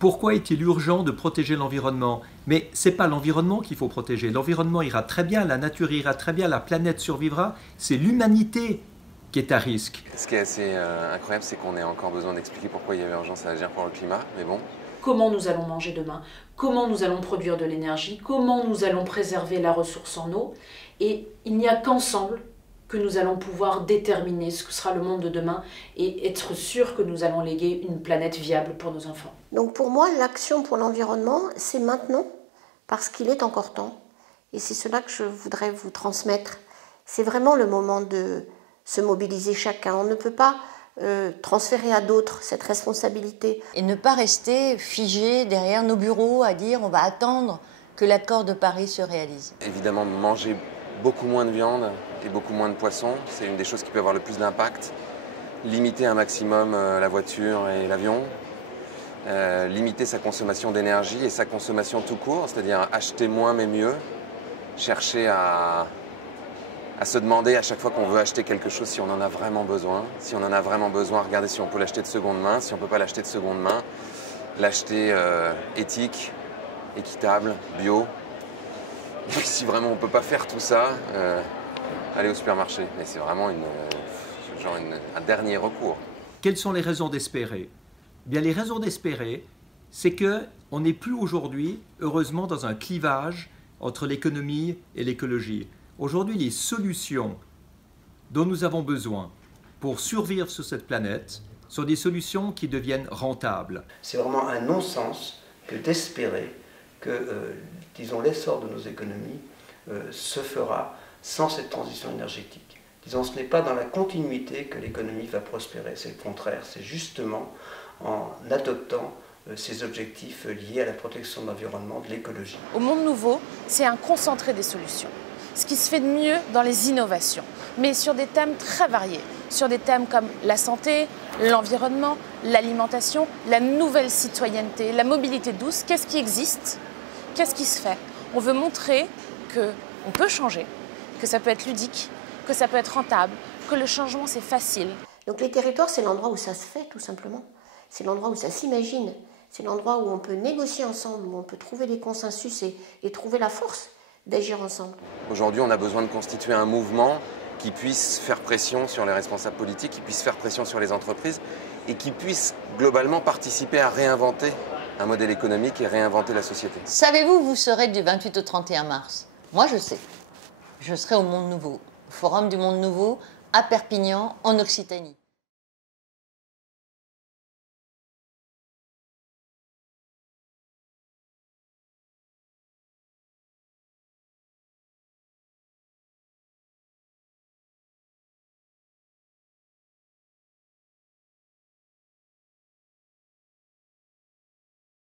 Pourquoi est-il urgent de protéger l'environnement? Mais ce n'est pas l'environnement qu'il faut protéger. L'environnement ira très bien, la nature ira très bien, la planète survivra. C'est l'humanité qui est à risque. Ce qui est assez incroyable, c'est qu'on ait encore besoin d'expliquer pourquoi il y avait urgence à agir pour le climat, mais bon. Comment nous allons manger demain? Comment nous allons produire de l'énergie? Comment nous allons préserver la ressource en eau? Et il n'y a qu'ensemble que nous allons pouvoir déterminer ce que sera le monde de demain et être sûr que nous allons léguer une planète viable pour nos enfants. Donc pour moi, l'action pour l'environnement, c'est maintenant, parce qu'il est encore temps. Et c'est cela que je voudrais vous transmettre. C'est vraiment le moment de se mobiliser chacun. On ne peut pas transférer à d'autres cette responsabilité. Et ne pas rester figé derrière nos bureaux à dire on va attendre que l'accord de Paris se réalise. Évidemment, manger beaucoup moins de viande et beaucoup moins de poissons, c'est une des choses qui peut avoir le plus d'impact. Limiter un maximum la voiture et l'avion. Limiter sa consommation d'énergie et sa consommation tout court, c'est-à-dire acheter moins mais mieux. Chercher à se demander à chaque fois qu'on veut acheter quelque chose si on en a vraiment besoin. Si on en a vraiment besoin, regardez si on peut l'acheter de seconde main. Si on ne peut pas l'acheter de seconde main, l'acheter éthique, équitable, bio. Et puis si vraiment on ne peut pas faire tout ça, aller au supermarché. Mais c'est vraiment un dernier recours. Quelles sont les raisons d'espérer? Bien, les raisons d'espérer, c'est qu'on n'est plus aujourd'hui, heureusement, dans un clivage entre l'économie et l'écologie. Aujourd'hui, les solutions dont nous avons besoin pour survivre sur cette planète sont des solutions qui deviennent rentables. C'est vraiment un non-sens que d'espérer que, disons, l'essor de nos économies se fera sans cette transition énergétique. Disons, ce n'est pas dans la continuité que l'économie va prospérer, c'est le contraire, c'est justement en adoptant ces objectifs liés à la protection de l'environnement, de l'écologie. Au Monde Nouveau, c'est un concentré des solutions. Ce qui se fait de mieux dans les innovations, mais sur des thèmes très variés, sur des thèmes comme la santé, l'environnement, l'alimentation, la nouvelle citoyenneté, la mobilité douce. Qu'est-ce qui existe? Qu'est-ce qui se fait? On veut montrer qu'on peut changer, que ça peut être ludique, que ça peut être rentable, que le changement c'est facile. Donc les territoires, c'est l'endroit où ça se fait tout simplement. C'est l'endroit où ça s'imagine. C'est l'endroit où on peut négocier ensemble, où on peut trouver des consensus et trouver la force d'agir ensemble. Aujourd'hui, on a besoin de constituer un mouvement qui puisse faire pression sur les responsables politiques, qui puisse faire pression sur les entreprises et qui puisse globalement participer à réinventer un modèle économique et réinventer la société. Savez-vous où vous serez du 28 au 31 mars? Moi, je sais. Je serai au Monde Nouveau, au Forum du Monde Nouveau, à Perpignan, en Occitanie.